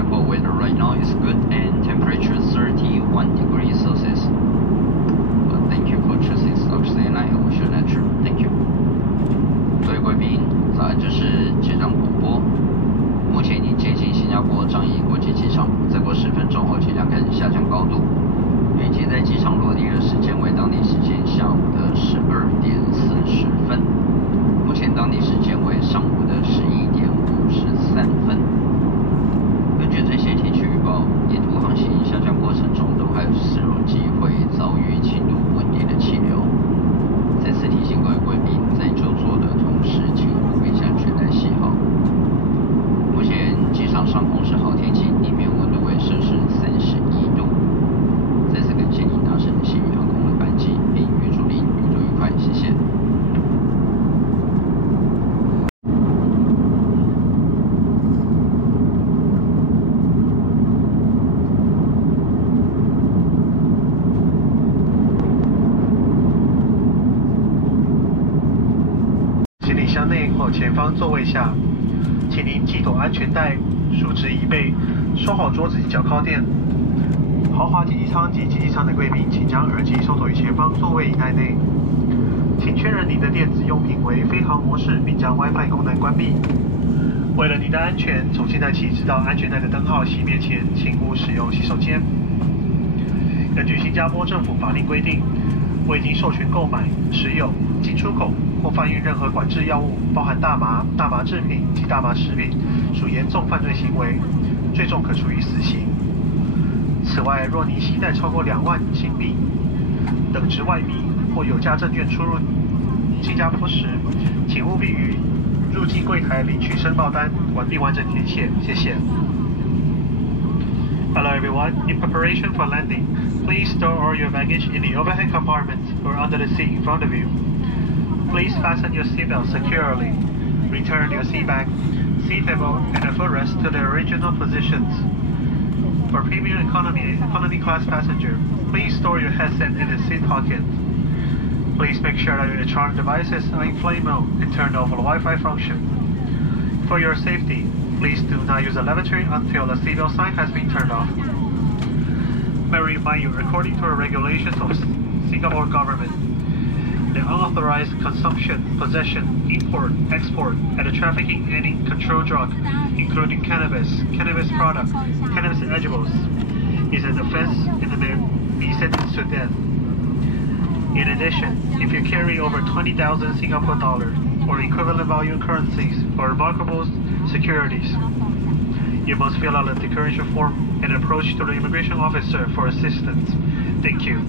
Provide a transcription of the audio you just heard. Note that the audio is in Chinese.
airport weather right now is good and temperature 31 degrees Celsius. Thank you for choosing SONE-XAIO Nature. Thank you. 各位贵宾，再来就是机场广播。目前已经接近新加坡樟宜国际机场，再过10分钟后即将开始下降高度。预计在机场落地的时间为当地时间下午的12点40分，目前当地时间为上午的11点53分。根据这些天气预报，沿途航行下降过程中都还是有机会遭遇轻度稳定的气流。再次提醒各位贵宾，在就座的同时，请务必将卷带系好。目前机场上空是好天气，地面温度为摄氏31度。再次感谢您搭乘西宇航空的班机，并预祝您旅途愉快，谢谢。行李箱内或前方座位下，请您系妥安全带，竖直椅背，收好桌子及脚靠垫。豪华经济舱及经济舱的贵宾，请将耳机收妥于前方座位椅带内。请确认您的电子用品为飞行模式，并将 WiFi 功能关闭。为了您的安全，从现在起直到安全带的灯号熄灭前，请勿使用洗手间。根据新加坡政府法令规定，未经授权购买、持有、进出口或贩运任何管制药物，包含大麻、大麻制品及大麻食品，属严重犯罪行为，最重可处以死刑。此外，若您携带超过2万新币等值外币或有价证券出入新加坡时，请务必于入境柜台领取申报单，并完整填写。谢谢。Hello everyone. In preparation for landing, please store all your baggage in the overhead compartment or under the seat in front of you. Please fasten your seatbelt securely. Return your seat bag, seat table, and a footrest to their original positions. For premium economy class passenger, please store your headset in the seat pocket. Please make sure that your electronic devices are in flight mode and turn off the Wi-Fi function. For your safety, please do not use the lavatory until the seatbelt sign has been turned off. May we remind you, according to the regulations of Singapore government, the unauthorized consumption, possession, import, export, and the trafficking any controlled drug, including cannabis, cannabis products, cannabis edibles, is an offense and may be sentenced to death. In addition, if you carry over 20,000 Singapore dollars or equivalent value currencies or remarkable securities, you must fill out a declaration form and approach to the immigration officer for assistance. Thank you.